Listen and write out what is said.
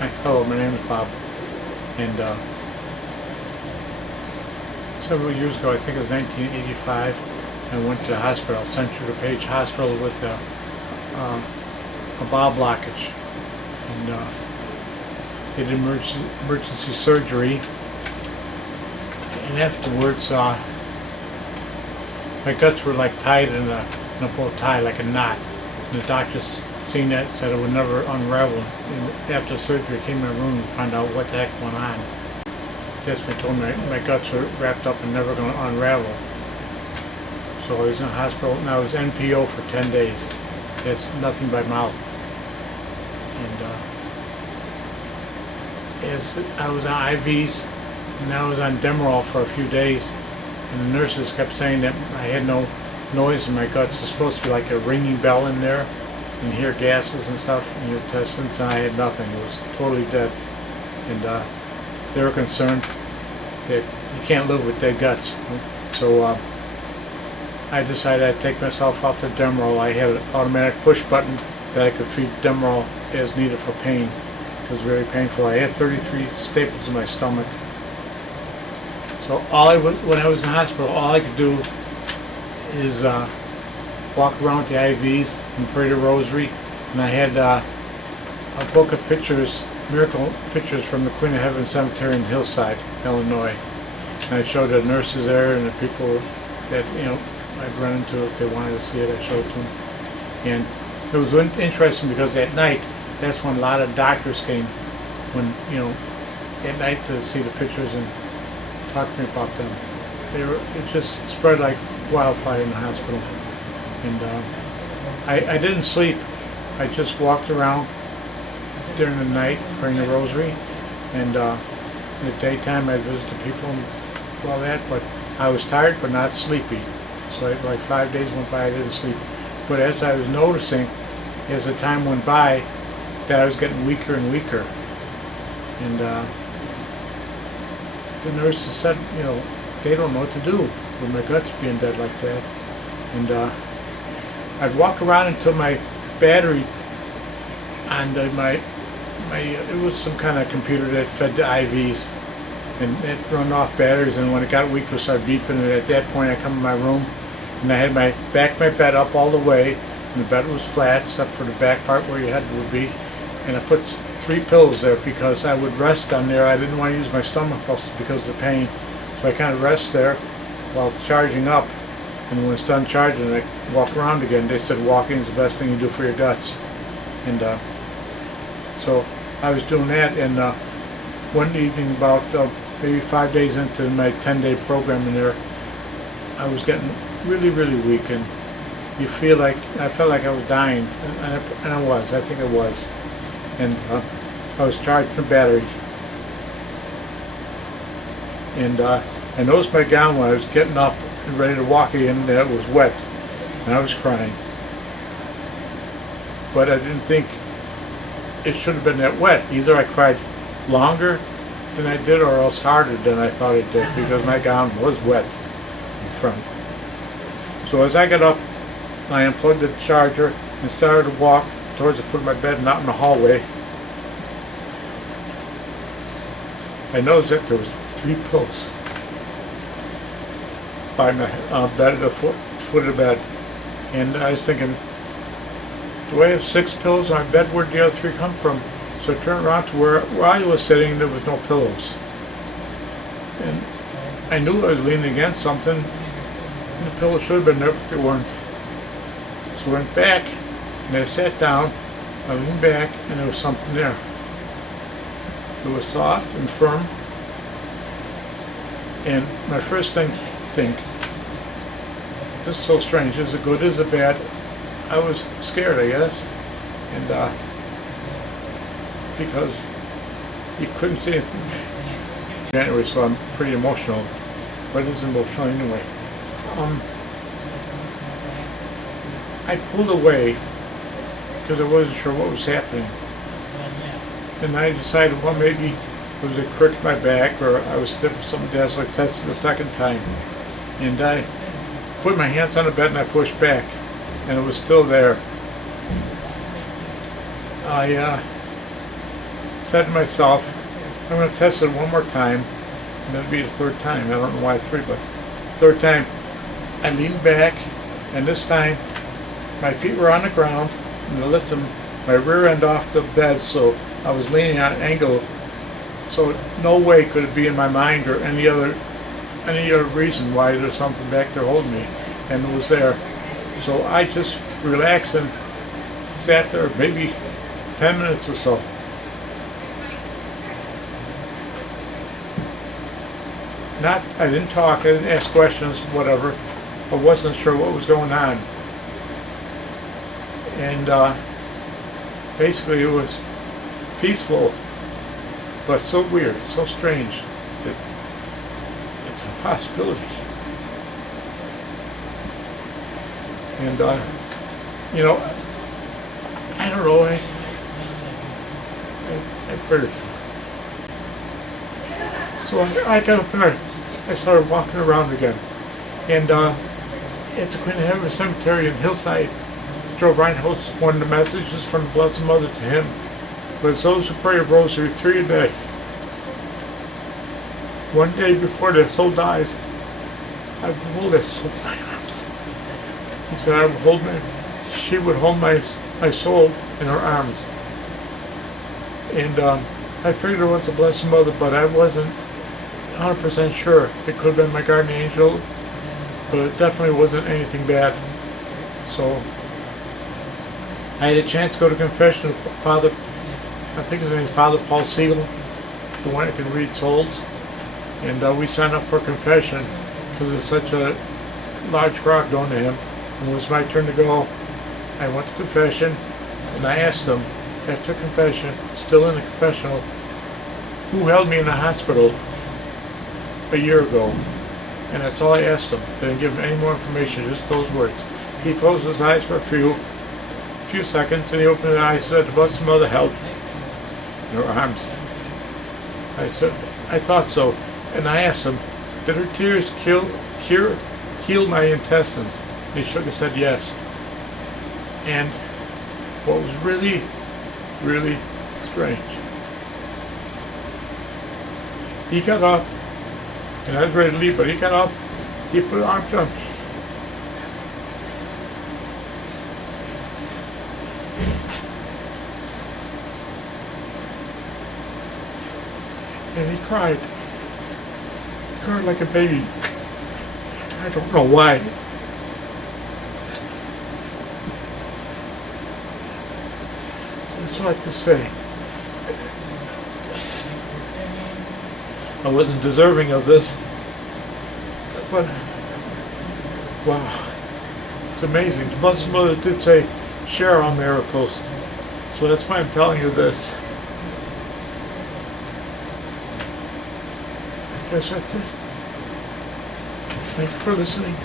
Hi, hello, my name is Bob, and several years ago, I think it was 1985, I went to the hospital, Central DuPage Hospital, with a bowel blockage, and did emergency surgery, and afterwards, my guts were like tied in a bow tie, like a knot, and the doctors seen that, said it would never unravel. And after surgery, I came in my room and found out what the heck went on. That's when they told me my guts were wrapped up and never going to unravel. So I was in the hospital, and I was NPO for 10 days. That's nothing by mouth. And as I was on IVs, and I was on Demerol for a few days, and the nurses kept saying that I had no noise in my guts. It's supposed to be like a ringing bell in there, and hear gases and stuff in your intestines, and I had nothing. It was totally dead. And they were concerned that you can't live with dead guts. So I decided I'd take myself off the Demerol. I had an automatic push button that I could feed Demerol as needed for pain. It was very painful. I had 33 staples in my stomach. So when I was in the hospital, all I could do is walk around with the IVs and pray the rosary. And I had a book of pictures, miracle pictures from the Queen of Heaven Cemetery in Hillside, Illinois. And I showed the nurses there and the people that I'd run into if they wanted to see it. I showed it to them. And it was interesting because at night, that's when a lot of doctors came, at night to see the pictures and talk to me about them. It just spread like wildfire in the hospital. And I didn't sleep. I just walked around during the night praying the rosary, and in the daytime I visited people and all that, but I was tired but not sleepy. So like 5 days went by, I didn't sleep. But as I was noticing, as the time went by, that I was getting weaker and weaker. And the nurses said, they don't know what to do with my guts being dead like that. And I'd walk around until my battery on it was some kind of computer that fed the IVs, and it run off batteries, and when it got weak it would start beeping, and at that point I come in my room and I had my bed up all the way, and the bed was flat except for the back part where your head would be, and I put 3 pillows there because I would rest on there. I didn't want to use my stomach muscles because of the pain, so I kind of rest there while charging up, and when it's done charging I walk around again. They said walking is the best thing you do for your guts. And so I was doing that, and one evening about maybe 5 days into my 10-day program in there, I was getting really, really weak, and I felt like I was dying, and I was. I think I was. And I was charging the battery, and I noticed my gown when I was getting up and ready to walk again that it was wet, and I was crying. But I didn't think it should have been that wet. Either I cried longer than I did or else harder than I thought it did, because my gown was wet in front. So as I got up, I unplugged the charger and started to walk towards the foot of my bed and out in the hallway. I noticed that there was 3 pillows by my bed at the foot of the bed. And I was thinking, do I have 6 pillows on my bed? Where did the other 3 come from? So I turned around to where I was sitting, and there was no pillows. And I knew I was leaning against something, and the pillows should have been there, but they weren't. So I went back, and I sat down, I leaned back, and there was something there. It was soft and firm, and my first thing to think, this is so strange, is it good, is it bad? I was scared, I guess, and because you couldn't see anything. Anyway, so I'm pretty emotional, but it's emotional anyway. I pulled away because I wasn't sure what was happening, and I decided, well, maybe it was a crick in my back, or I was stiff or something else, so I tested the second time, and I put my hands on the bed and I pushed back, and it was still there. I said to myself, I'm going to test it one more time, and that'll be the third time. I don't know why three, but third time. I leaned back, and this time my feet were on the ground, and I lifted my rear end off the bed, so I was leaning on an angle. So no way could it be in my mind or any other reason why there's something back there holding me, and it was there. So I just relaxed and sat there maybe 10 minutes or so. I didn't talk, I didn't ask questions, whatever. I wasn't sure what was going on. And basically it was peaceful, but so weird, so strange that it's a possibility. And you know, I don't know, I figured. So I got up and I started walking around again. And at the Queen Heaven Cemetery in Hillside, Joe Reinholz, one of the messages from the Blessed Mother to him was, those who pray a rosary 3 a day. One day before their soul dies, I will hold that soul in my arms. He said, she would hold my soul in her arms. And I figured it was the Blessed Mother, but I wasn't 100% sure. It could have been my guardian angel, but it definitely wasn't anything bad. So I had a chance to go to confession with Father, I think his name is Father Paul Siegel, the one that can read souls. And we signed up for confession because there's such a large crowd going to him. And it was my turn to go. I went to confession, and I asked them, after confession, still in the confessional, who held me in the hospital a year ago. And that's all I asked him. Didn't give him any more information, just those words. He closed his eyes for a few seconds, and he opened his eyes and said, the Blessed Mother held in her arms. I said, I thought so. And I asked him, did her tears heal my intestines? And he shook his head yes. And what was really, really strange, he got up, and I was ready to leave, but he got up, he put arms around me. And he cried like a baby. I don't know why. That's what I have to say. I wasn't deserving of this, but wow, it's amazing. The Blessed Mother did say, share our miracles. So that's why I'm telling you this. I guess that's it. Thank you for listening.